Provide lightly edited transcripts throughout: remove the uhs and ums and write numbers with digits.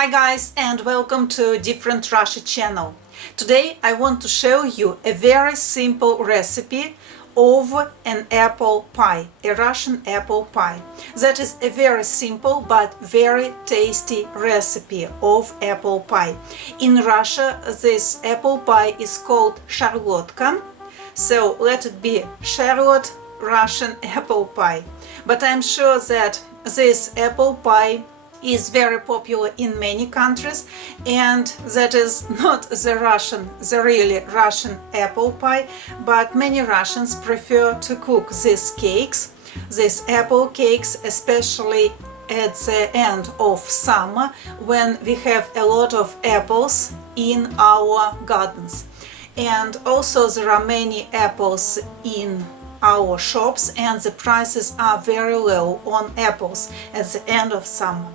Hi guys, and welcome to Different Russia channel. Today I want to show you a very simple recipe of an apple pie, a Russian apple pie. That is a very simple but very tasty recipe of apple pie. In Russia this apple pie is called sharlotka, so let it be Charlotte Russian apple pie. But I'm sure that this apple pie is very popular in many countries, and that is not the really Russian apple pie, but many Russians prefer to cook these cakes, these apple cakes, especially at the end of summer when we have a lot of apples in our gardens. And also there are many apples in our shops, and the prices are very low on apples at the end of summer.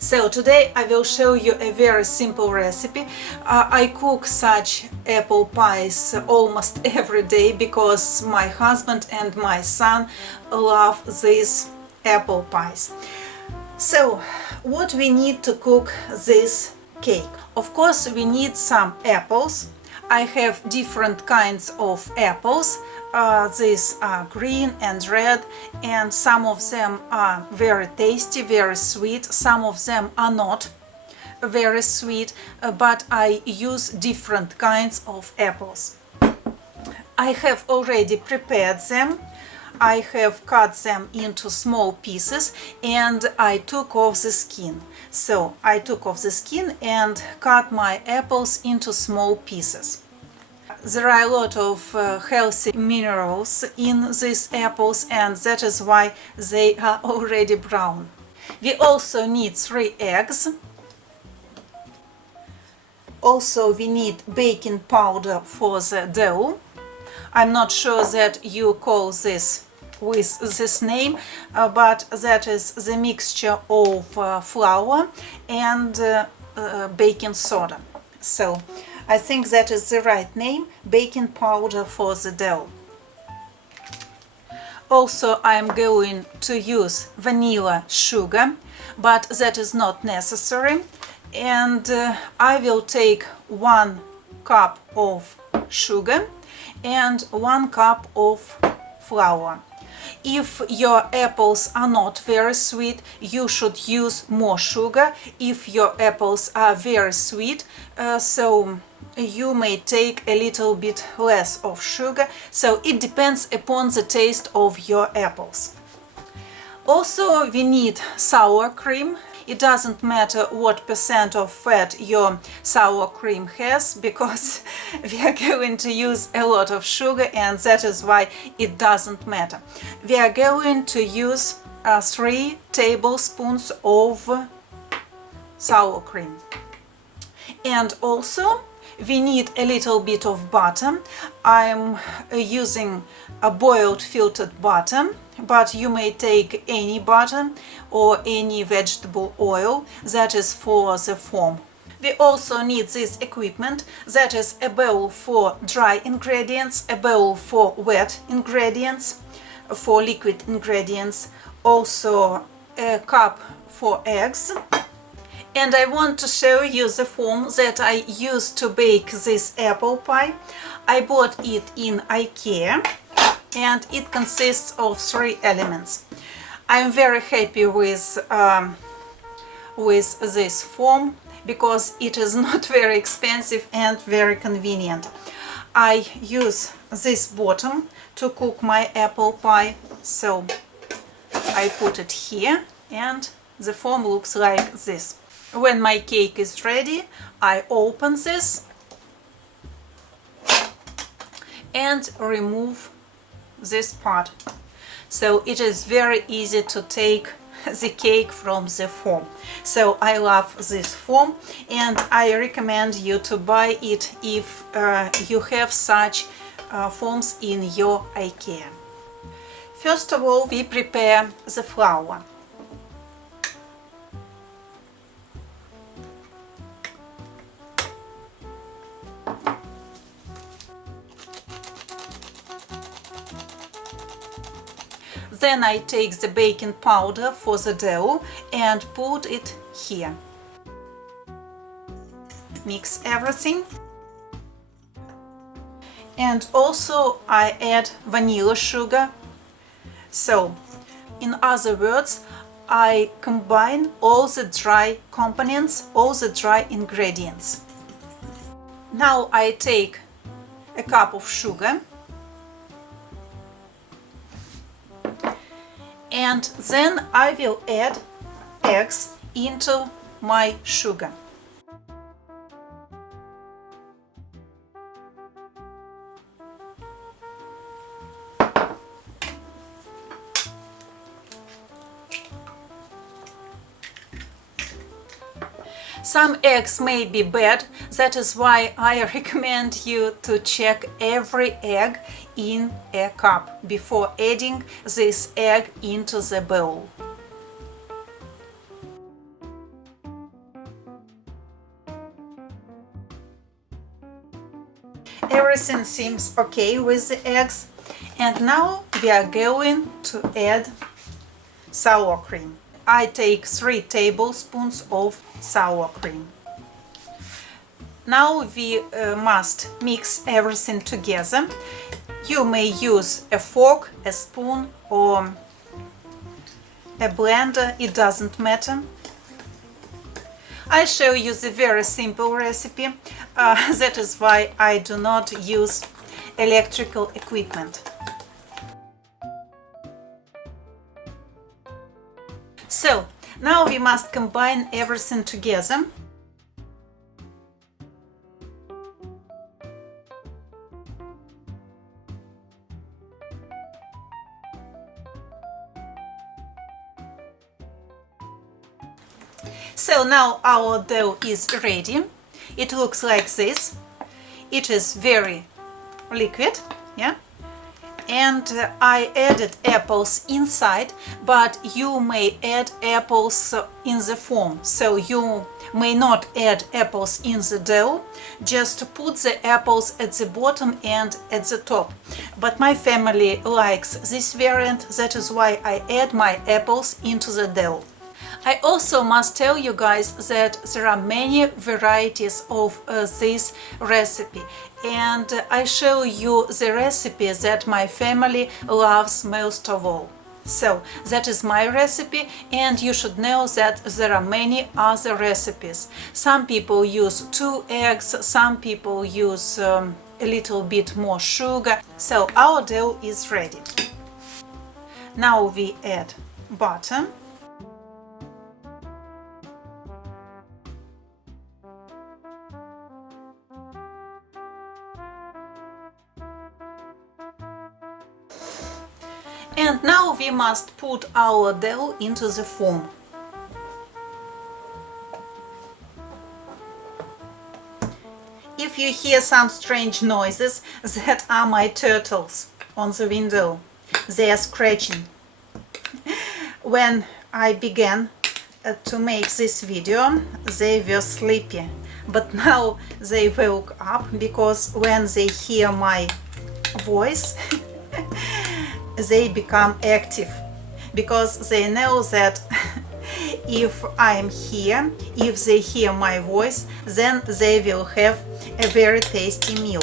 So today I will show you a very simple recipe. I cook such apple pies almost every day because my husband and my son love these apple pies. So what we need to cook this cake? Of course we need some apples. I have different kinds of apples. These are green and red, and some of them are very tasty, very sweet. Some of them are not very sweet, but I use different kinds of apples. I have already prepared them. I have cut them into small pieces and I took off the skin. So I took off the skin and cut my apples into small pieces. There are a lot of healthy minerals in these apples, and that is why they are already brown. We also need 3 eggs. Also we need baking powder for the dough. I'm not sure that you call this with this name, but that is the mixture of flour and baking soda. So I think that is the right name, baking powder for the dough. Also I'm going to use vanilla sugar, but that is not necessary. And I will take 1 cup of sugar and 1 cup of flour. If your apples are not very sweet, you should use more sugar. If your apples are very sweet, so you may take a little bit less of sugar. So it depends upon the taste of your apples. Also we need sour cream. It doesn't matter what percent of fat your sour cream has, because we are going to use a lot of sugar, and that is why it doesn't matter. We are going to use 3 tablespoons of sour cream. And also we need a little bit of butter. I'm using a boiled filtered butter, but you may take any butter or any vegetable oil that is for the foam. We also need this equipment, that is a bowl for dry ingredients, a bowl for wet ingredients, for liquid ingredients, also a cup for eggs. And I want to show you the foam that I used to bake this apple pie. I bought it in IKEA, and it consists of 3 elements. I'm very happy with this foam because it is not very expensive and very convenient. I use this bottom to cook my apple pie, so I put it here and the foam looks like this. When my cake is ready, I open this and remove this part. So it is very easy to take the cake from the foam. So I love this foam, and I recommend you to buy it if you have such foams in your IKEA. First of all, we prepare the flour. Then I take the baking powder for the dough and put it here. mix everything. And also I add vanilla sugar. So, in other words, I combine all the dry components, all the dry ingredients. Now I take a cup of sugar and then I will add eggs into my sugar. Some eggs may be bad, that is why I recommend you to check every egg in a cup before adding this egg into the bowl. Everything seems okay with the eggs, and now we are going to add sour cream. I take 3 tablespoons of sour cream. Now we must mix everything together. You may use a fork, a spoon or a blender, it doesn't matter. I show you the very simple recipe, that is why I do not use electrical equipment. So, now we must combine everything together. So now our dough is ready. It looks like this. It is very liquid, yeah? And I added apples inside, but you may add apples in the form. So you may not add apples in the dough, just put the apples at the bottom and at the top. But my family likes this variant, that is why I add my apples into the dough. I also must tell you guys that there are many varieties of this recipe, and I show you the recipe that my family loves most of all. So that is my recipe, and you should know that there are many other recipes. Some people use 2 eggs, some people use a little bit more sugar. So our dough is ready. Now we add butter. And now we must put our dough into the form. If you hear some strange noises, that are my turtles on the window. They are scratching. When I began to make this video, they were sleepy, but now they woke up because when they hear my voice they become active, because they know that if I'm here, if they hear my voice, then they will have a very tasty meal.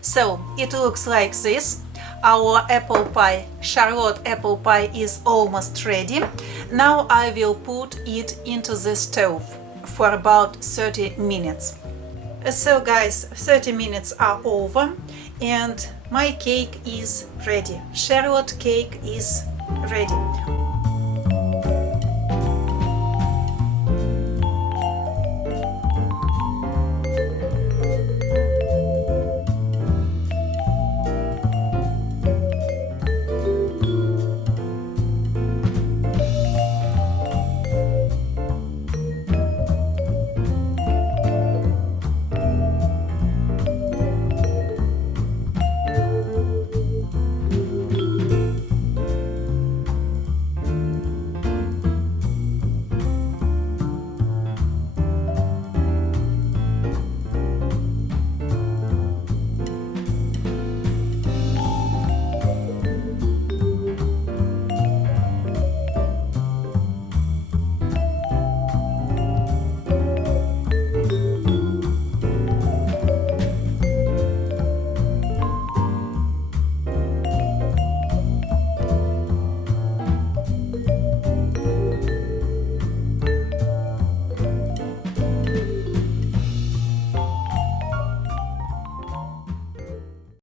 So it looks like this. Our apple pie, Charlotte apple pie, is almost ready. Now I will put it into the stove for about 30 minutes. So guys, 30 minutes are over and my cake is ready. Charlotte cake is ready.